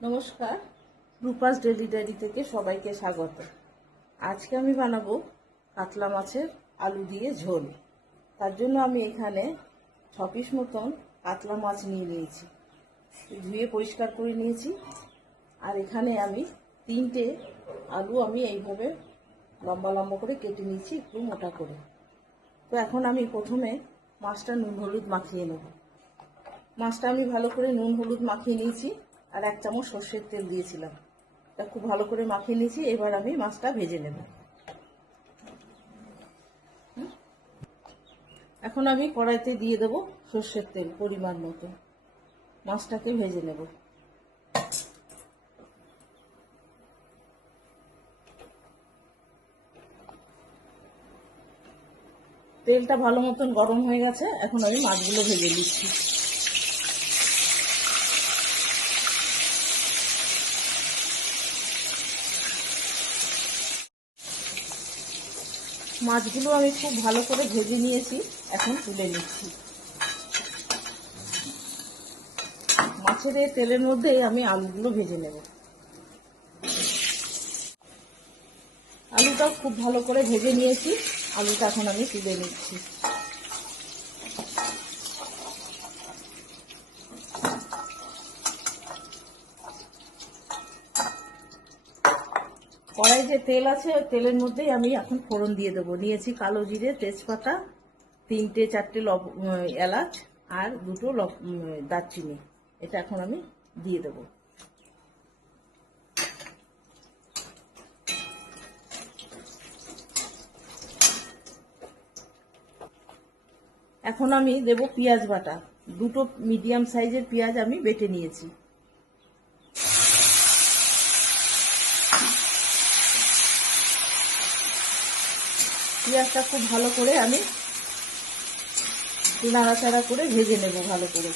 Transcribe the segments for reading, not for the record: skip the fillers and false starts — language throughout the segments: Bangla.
নমস্কার, রূপাস ডেলি ডায়েরি থেকে সবাইকে স্বাগত। আজকে আমি বানাবো কাতলা মাছের আলু দিয়ে ঝোল। তার জন্য আমি এখানে 6 পিস মতন কাতলা মাছ নিয়েছি, ধুয়ে পরিষ্কার করে নিয়েছি। আর এখানে আমি 3টে আলু আমি এইভাবে লম্বা লম্বা করে কেটে নিয়েছি, একটু মোটা করে। তো এখন আমি প্রথমে মাছটা নুন হলুদ মাখিয়ে নেব। মাছটা আমি ভালো করে নুন হলুদ মাখিয়ে নিয়েছি, আর 1 চামচ সর্ষের তেল দিয়েছিলাম। এটা খুব ভালো করে মাখিয়ে নিয়েছি। এবার আমি মাছটা ভেজে নেব। এখন আমি কড়াইতে দিয়ে দেব সর্ষের তেল পরিমাণ মতো, মাছটাকে ভেজে নেব। তেলটা ভালো মতন গরম হয়ে গেছে, এখন আমি মাছগুলো ভেজে নিচ্ছি। মাছগুলো আমি খুব ভালো করে ভেজে নিয়েছি, এখন তুলে নিচ্ছি। মাছের এই তেলের মধ্যেই আমি আলুগুলো ভেজে নেব। আলুটাও খুব ভালো করে ভেজে নিয়েছি, আলুটা এখন আমি তুলে নিচ্ছি। কড়াই যে তেল আছে, ওই তেলের মধ্যেই আমি এখন ফোড়ন দিয়ে দেবো। নিয়েছি কালো জিরে, তেজপাতা, 3-4টে এলাচ আর 2টো দারচিনি। এটা এখন আমি দিয়ে দেবো। এখন আমি দেব পেঁয়াজ বাটা। 2টো মিডিয়াম সাইজের পেঁয়াজ আমি বেটে নিয়েছি। পেঁয়াজটা খুব ভালো করে আমি নাড়াচাড়া করে ভেজে নেব। ভালো করে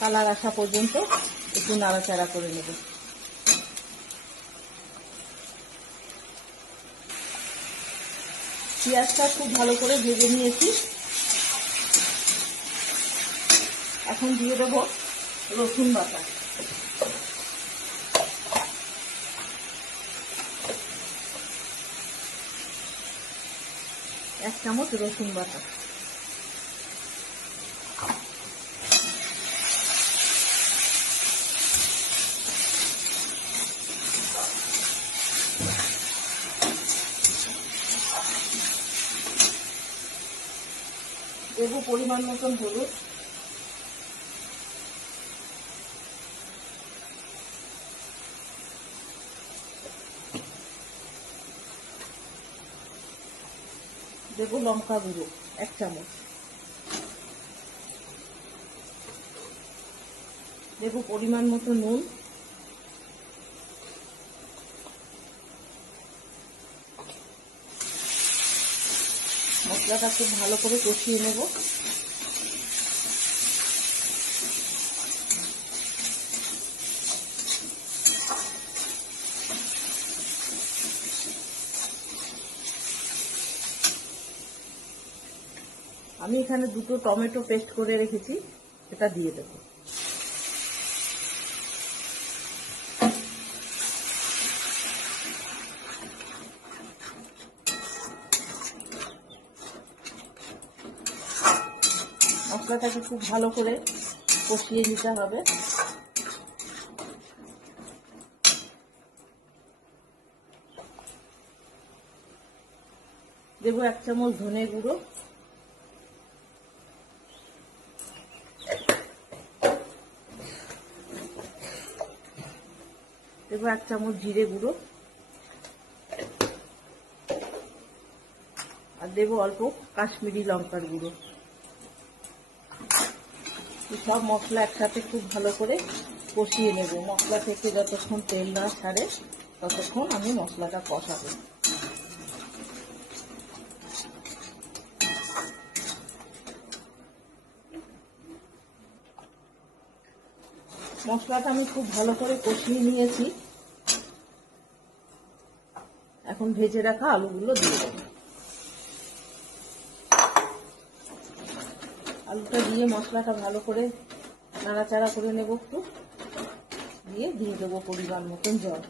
কালার আসা পর্যন্ত একটু নাড়াচাড়া করে নেব। পেঁয়াজটা খুব ভালো করে ভেজে নিয়েছি। এখন দিয়ে দেব রসুন বাটা। এক চামচ রসুন বাটা। দেবো পরিমাণ মতন হলুদ, দেবো লঙ্কা গুঁড়ো 1 চামচ, দেবো পরিমাণ মতো নুন, মশলাটা খুব ভালো করে কষিয়ে নেব। আমি এখানে 2টো টমেটো পেস্ট করে রেখেছি, এটা দিয়ে দেবো। মশলাটাকে খুব ভালো করে কষিয়ে নিতে হবে। দেবো 1 চামচ ধনে গুঁড়ো, দেবো 1 চামচ জিরে গুঁড়ো, আর দেবো অল্প কাশ্মীরি লঙ্কার গুঁড়ো। সব মশলা একসাথে খুব ভালো করে কষিয়ে নেব। মশলা থেকে যতক্ষণ তেল না ছাড়ে ততক্ষণ আমি মশলাটা কষাবো। মশলাটা আমি খুব ভালো করে কষিয়ে নিয়েছি। এখন ভেজে রাখা আলুগুলো দিয়ে দেবো। আলুটা দিয়ে মশলাটা ভালো করে নাড়াচাড়া করে নেব একটু। লাগিয়ে দিয়ে দেবো পরিমাণ মতন জল।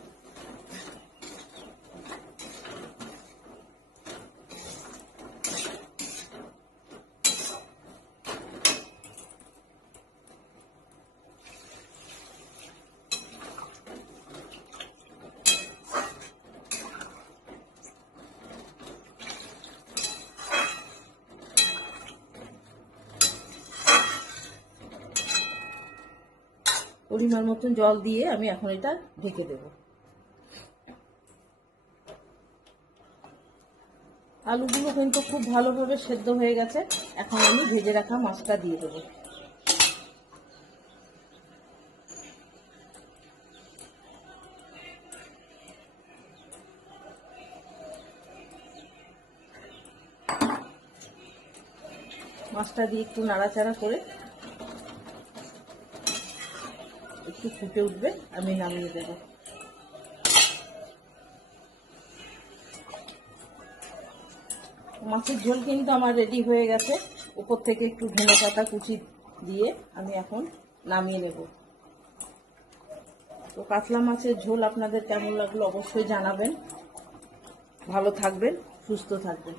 পরিমাণ মতন জল দিয়ে আমি এখন এটা ঢেকে দেব। আলুগুলো কিন্তু খুব ভালোভাবে সেদ্ধ হয়ে গেছে। এখন আমি ভেজে রাখা মাছটা দিয়ে দেব। মাছটা দিয়ে একটু নাড়াচাড়া করে একটু ফুটে উঠবে, আমি নামিয়ে দেব। মাছের ঝোল কিন্তু আমার রেডি হয়ে গেছে। উপর থেকে একটু ধনেপাতা কুচি দিয়ে আমি এখন নামিয়ে নেব। তো কাতলা মাছের ঝোল আপনাদের কেমন লাগলো অবশ্যই জানাবেন। ভালো থাকবেন, সুস্থ থাকবেন।